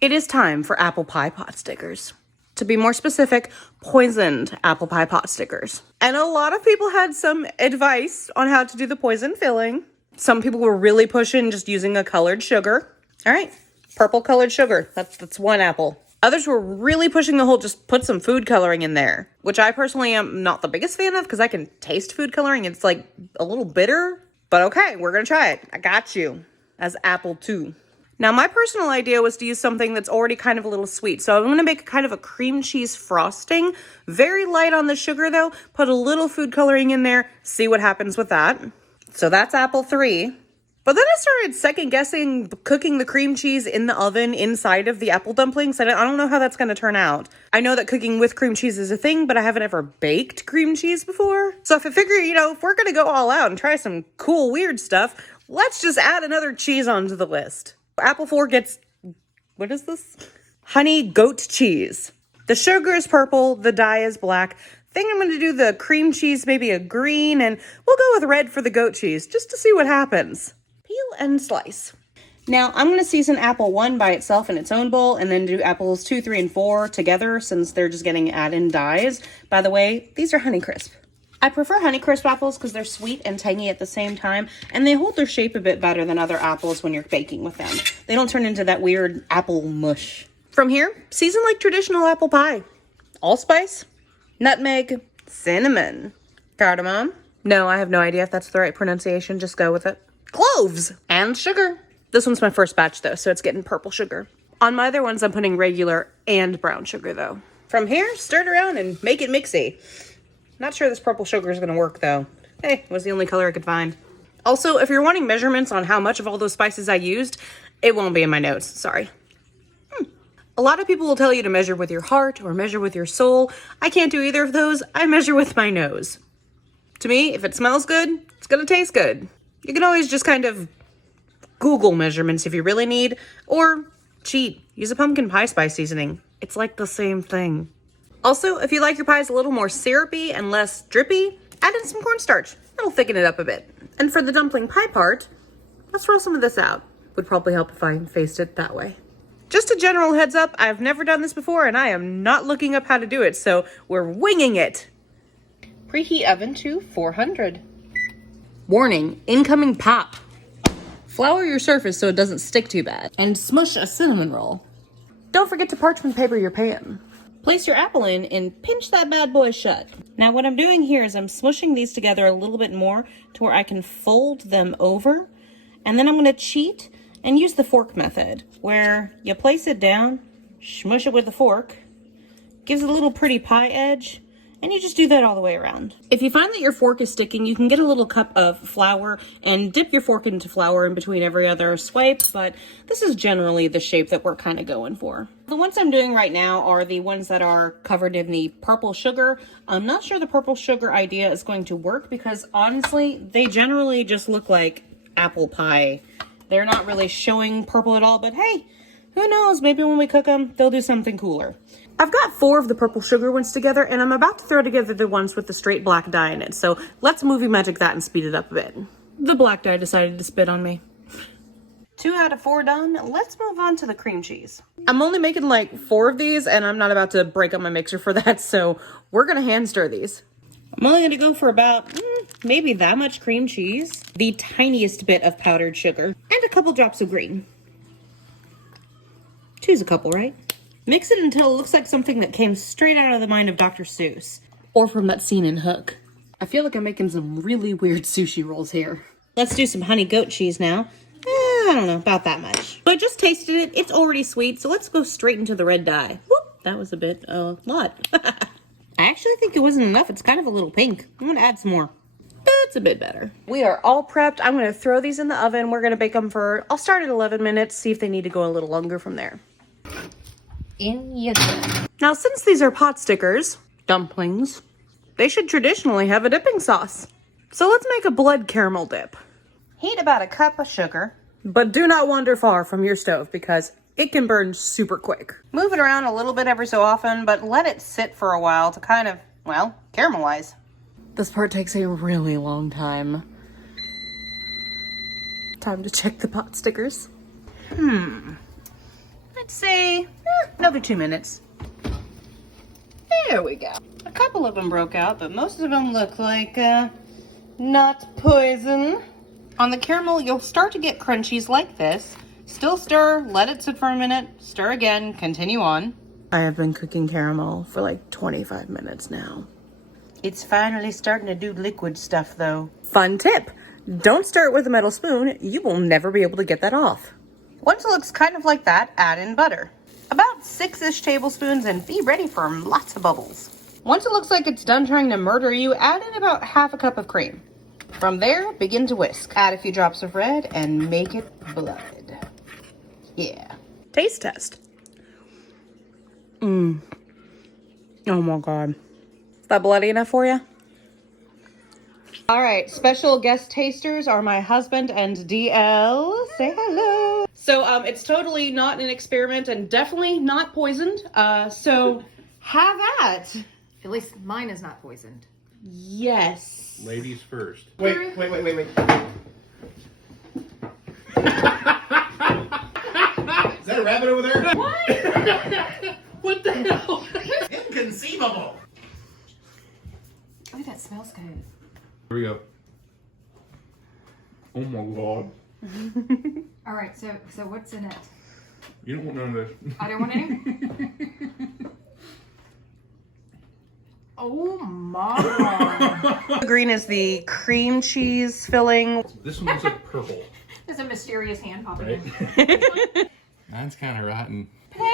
It is time for apple pie pot stickers. To be more specific, poisoned apple pie pot stickers. And a lot of people had some advice on how to do the poison filling. Some people were really pushing just using a colored sugar. All right, purple colored sugar. That's one apple. Others were really pushing the whole just put some food coloring in there, which I personally am not the biggest fan of because I can taste food coloring. It's like a little bitter, but okay, we're gonna try it. I got you. As apple too. Now, my personal idea was to use something that's already kind of a little sweet. So I'm going to make kind of a cream cheese frosting. Very light on the sugar, though. Put a little food coloring in there. See what happens with that. So that's apple 3. But then I started second guessing cooking the cream cheese in the oven inside of the apple dumplings. I don't know how that's going to turn out. I know that cooking with cream cheese is a thing, but I haven't ever baked cream cheese before. So if I figure, if we're going to go all out and try some cool, weird stuff, let's just add another cheese onto the list. Apple 4 gets, what is this? Honey goat cheese. The sugar is purple, the dye is black. I think I'm going to do the cream cheese, maybe a green, and we'll go with red for the goat cheese, just to see what happens. Peel and slice. Now, I'm going to season apple 1 by itself in its own bowl, and then do apples 2, 3, and 4 together, since they're just getting add-in dyes. By the way, these are Honeycrisp. I prefer Honeycrisp apples because they're sweet and tangy at the same time, and they hold their shape a bit better than other apples when you're baking with them. They don't turn into that weird apple mush. From here, season like traditional apple pie. Allspice, nutmeg, cinnamon, cardamom. No, I have no idea if that's the right pronunciation. Just go with it. Cloves and sugar. This one's my first batch though, so it's getting purple sugar. On my other ones, I'm putting regular and brown sugar though. From here, stir it around and make it mixy. Not sure this purple sugar is going to work, though. Hey, it was the only color I could find. Also, if you're wanting measurements on how much of all those spices I used, it won't be in my notes. Sorry. A lot of people will tell you to measure with your heart or measure with your soul. I can't do either of those. I measure with my nose. To me, if it smells good, it's going to taste good. You can always just kind of Google measurements if you really need, or cheat. Use a pumpkin pie spice seasoning. It's like the same thing. Also, if you like your pies a little more syrupy and less drippy, add in some cornstarch. That'll thicken it up a bit. And for the dumpling pie part, let's roll some of this out. Would probably help if I faced it that way. Just a general heads up, I've never done this before and I am not looking up how to do it, so we're winging it. Preheat oven to 400. Warning, incoming pop. Flour your surface so it doesn't stick too bad. And smush a cinnamon roll. Don't forget to parchment paper your pan. Place your apple in and pinch that bad boy shut. Now what I'm doing here is I'm smushing these together a little bit more to where I can fold them over. And then I'm going to cheat and use the fork method where you place it down, smush it with the fork, gives it a little pretty pie edge, and you just do that all the way around. If you find that your fork is sticking, you can get a little cup of flour and dip your fork into flour in between every other swipe, but this is generally the shape that we're kind of going for. The ones I'm doing right now are the ones that are covered in the purple sugar. I'm not sure the purple sugar idea is going to work because honestly, they generally just look like apple pie. They're not really showing purple at all, but hey, who knows? Maybe when we cook them, they'll do something cooler. I've got 4 of the purple sugar ones together, and I'm about to throw together the ones with the straight black dye in it. So let's movie magic that and speed it up a bit. The black dye decided to spit on me. 2 out of 4 done. Let's move on to the cream cheese. I'm only making like 4 of these, and I'm not about to break up my mixer for that, so we're gonna hand stir these. I'm only gonna go for about maybe that much cream cheese, the tiniest bit of powdered sugar, and a couple drops of green. Two's a couple, right? Mix it until it looks like something that came straight out of the mind of Dr. Seuss. Or from that scene in Hook. I feel like I'm making some really weird sushi rolls here. Let's do some honey goat cheese now. I don't know, about that much. But I just tasted it. It's already sweet, so let's go straight into the red dye. Whoop, that was a bit, lot. I actually think it wasn't enough. It's kind of a little pink. I'm gonna add some more. That's a bit better. We are all prepped. I'm gonna throw these in the oven. We're gonna bake them for, I'll start at 11 minutes, see if they need to go a little longer from there. In you go. Now, since these are pot stickers, dumplings, they should traditionally have a dipping sauce. So let's make a blood caramel dip. Heat about a cup of sugar. But do not wander far from your stove because it can burn super quick. Move it around a little bit every so often, but let it sit for a while to kind of, well, caramelize. This part takes a really long time. Time to check the pot stickers. I Let's say another 2 minutes. There we go. A couple of them broke out, but most of them look like not poison. On the caramel, you'll start to get crunchies like this. Still stir, let it sit for a minute, stir again, continue on. I have been cooking caramel for like 25 minutes now. It's finally starting to do liquid stuff though. Fun tip, don't stir it with a metal spoon. You will never be able to get that off. Once it looks kind of like that, add in butter. About 6-ish tablespoons and be ready for lots of bubbles. Once it looks like it's done trying to murder you, add in about half a cup of cream. From there, begin to whisk. Add a few drops of red and make it blood. Yeah. Taste test. Oh my God. Is that bloody enough for you? All right, special guest tasters are my husband and DL. Say hello. So it's totally not an experiment and definitely not poisoned. So have at. At least mine is not poisoned. Yes. Ladies first. Wait. Is that a rabbit over there? What? What the hell? Inconceivable. Oh, that smells good. Here we go. Oh my God. All right, so what's in it? You don't want none of this. I don't want any. Oh my God. The green is the cream cheese filling. This one looks like purple. There's a mysterious hand popping Right? in. Mine's kind of rotten. Purple.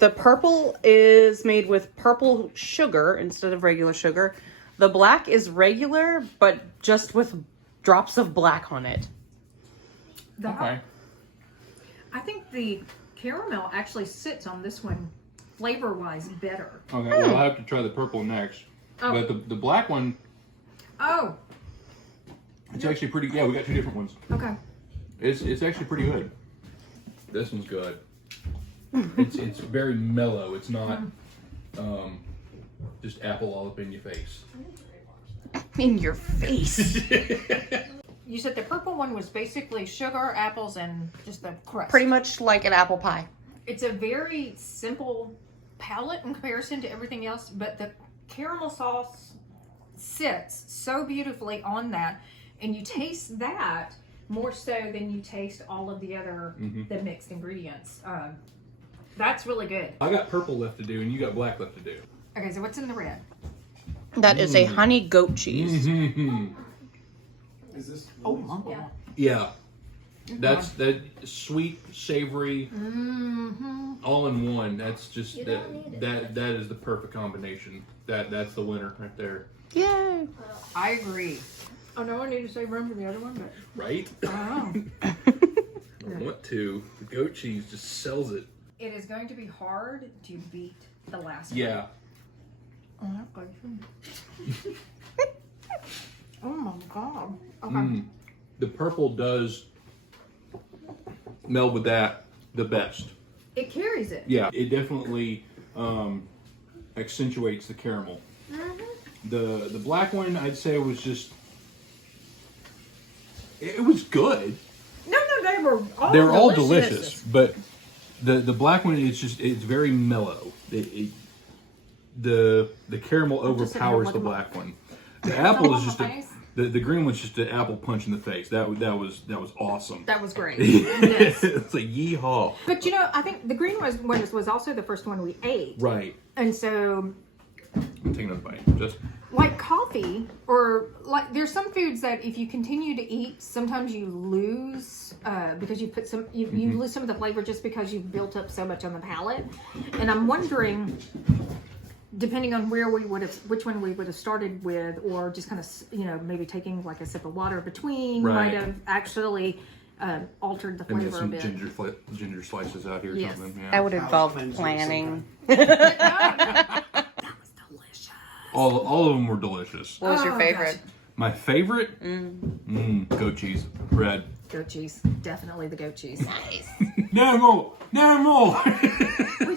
The purple is made with purple sugar instead of regular sugar. The black is regular, but just with drops of black on it. Okay. I think the caramel actually sits on this one flavor-wise better. Okay, well, I'll have to try the purple next. Oh. But the black one, Oh, it's actually pretty, yeah, we got two different ones. okay. It's actually pretty good. This one's good. It's very mellow. It's not just apple all up in your face. In your face. You said the purple one was basically sugar, apples, and just the crust. Pretty much like an apple pie. It's a very simple palette in comparison to everything else, but the caramel sauce sits so beautifully on that, and you taste that more so than you taste all of the other the mixed ingredients. That's really good. I got purple left to do, and you got black left to do. Okay, so what's in the red? That is a honey goat cheese. Is this? Oh, yeah. Yeah. That's that sweet, savory, all in one. That's just that is the perfect combination. That's the winner right there. Yay. I agree. Oh no, I need to save room for the other one, but Right? I don't know. I want to. The goat cheese just sells it. It is going to be hard to beat the last Yeah. one. Oh my God. Okay. The purple does meld with that the best. It carries it. Yeah, it definitely accentuates the caramel. The black one, I'd say, was just, it was good. No, they were all They're all delicious, but the black one is just, it's very mellow. The caramel overpowers the black one. The apple is just the green one's just an apple punch in the face. That was awesome. That was great. Yes. It's like yeehaw. But you know, I think the green was also the first one we ate. Right. And so, I'm taking another bite. Just like coffee, or like there's some foods that if you continue to eat, sometimes you lose because you put you lose some of the flavor just because you've built up so much on the palate. And I'm wondering, depending on which one we would have started with, or just kind of, maybe taking like a sip of water between might have actually altered the and flavor some a bit. ginger slices out here or Yes. something. Yeah. That would involve planning. That was delicious. All of them were delicious. What was your Oh, favorite? gosh. My favorite? Goat cheese. Red. Goat cheese. Definitely the goat cheese. Nice. No more!